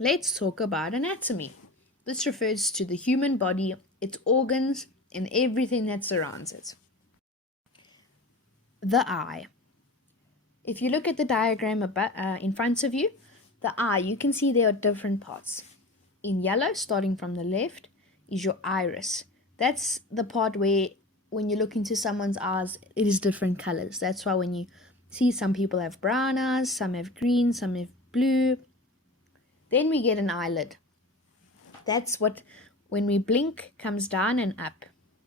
Let's talk about anatomy. This refers to the human body, its organs, and everything that surrounds it. The eye. If you look at the diagram in front of you, the eye, you can see there are different parts. In yellow, starting from the left, is your iris. That's the part where when you look into someone's eyes, it is different colors. That's why when you see some people have brown eyes, some have green, some have blue. Then we get an eyelid. That's what, when we blink, comes down and up.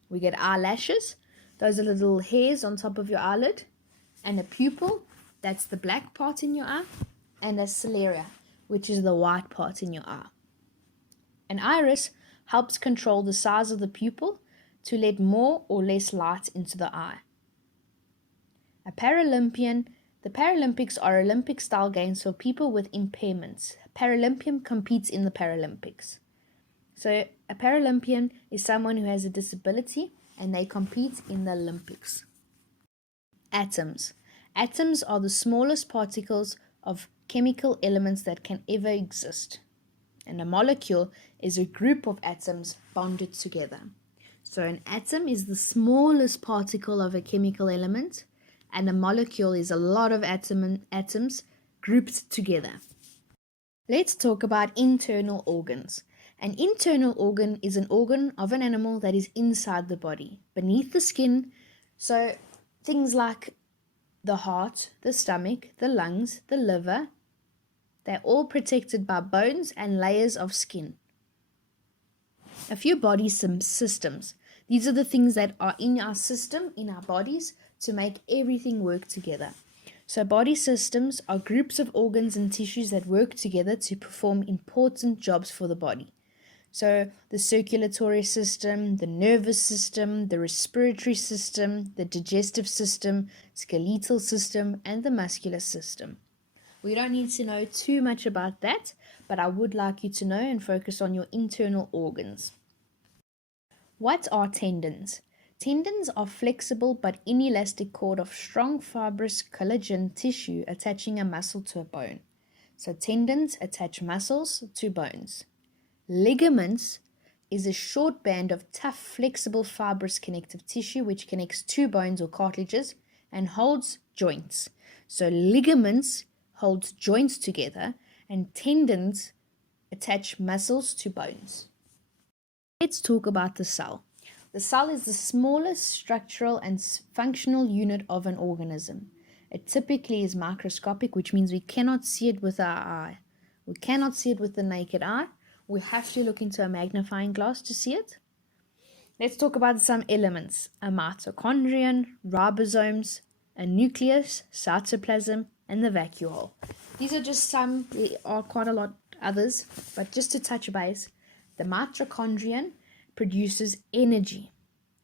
We get eyelashes. Those are little hairs on top of your eyelid. And a pupil, that's the black part in your eye. And a sclera, which is the white part in your eye. An iris helps control the size of the pupil to let more or less light into the eye. A Paralympian. The Paralympics are Olympic-style games for people with impairments. A Paralympian competes in the Paralympics. So a Paralympian is someone who has a disability and they compete in the Olympics. Atoms. Atoms are the smallest particles of chemical elements that can ever exist. And a molecule is a group of atoms bonded together. So an atom is the smallest particle of a chemical element, and a molecule is a lot of atoms grouped together. Let's talk about internal organs. An internal organ is an organ of an animal that is inside the body, beneath the skin. So things like the heart, the stomach, the lungs, the liver, they're all protected by bones and layers of skin. A few body systems. These are the things that are in our system, in our bodies, to make everything work together. So body systems are groups of organs and tissues that work together to perform important jobs for the body. So the circulatory system, the nervous system, the respiratory system, the digestive system, skeletal system, and the muscular system. We don't need to know too much about that, but I would like you to know and focus on your internal organs. What are tendons? Tendons are flexible but inelastic cord of strong fibrous collagen tissue attaching a muscle to a bone. So tendons attach muscles to bones. Ligaments is a short band of tough, flexible, fibrous connective tissue which connects two bones or cartilages and holds joints. So ligaments hold joints together and tendons attach muscles to bones. Let's talk about the cell. The cell is the smallest structural and functional unit of an organism. It typically is microscopic, which means we cannot see it with our eye. We cannot see it with the naked eye. We have to look into a magnifying glass to see it. Let's talk about some elements. A mitochondrion, ribosomes, a nucleus, cytoplasm, and the vacuole. These are just some, there are quite a lot others, but just to touch base, the mitochondrion produces energy.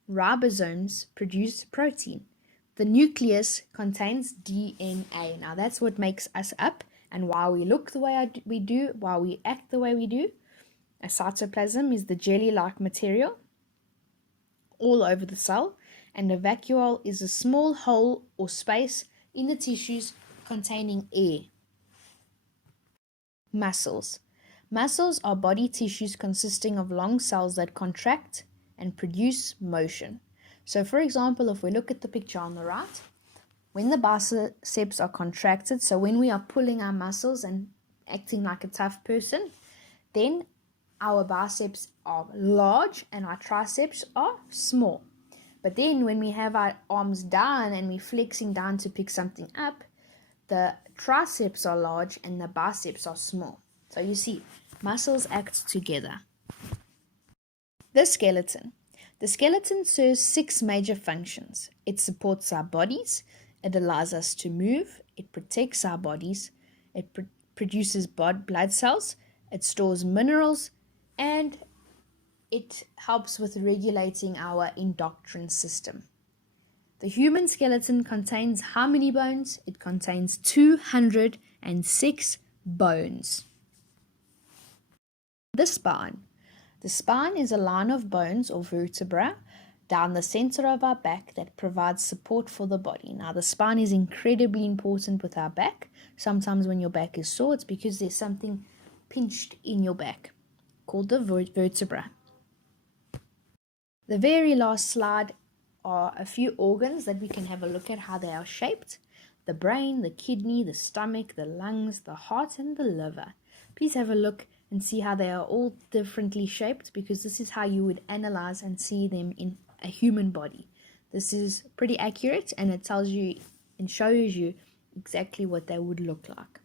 Ribosomes produce protein. The nucleus contains DNA. Now that's what makes us up and why we look the way we do, why we act the way we do. A cytoplasm is the jelly-like material all over the cell, and a vacuole is a small hole or space in the tissues containing air. Muscles. Muscles are body tissues consisting of long cells that contract and produce motion. So for example, if we look at the picture on the right, when the biceps are contracted, so when we are pulling our muscles and acting like a tough person, then our biceps are large and our triceps are small. But then when we have our arms down and we're flexing down to pick something up, the triceps are large and the biceps are small. So you see, muscles act together. The skeleton. The skeleton serves 6 major functions. It supports our bodies, it allows us to move, it protects our bodies, it produces blood cells, it stores minerals, and it helps with regulating our endocrine system. The human skeleton contains how many bones? It contains 206 bones. The spine. The spine is a line of bones or vertebra down the center of our back that provides support for the body. Now, the spine is incredibly important with our back. Sometimes when your back is sore, it's because there's something pinched in your back, called the vertebra. The very last slide are a few organs that we can have a look at how they are shaped. The brain, the kidney, the stomach, the lungs, the heart, and the liver. Please have a look and see how they are all differently shaped, because this is how you would analyze and see them in a human body. This is pretty accurate, and it tells you and shows you exactly what they would look like.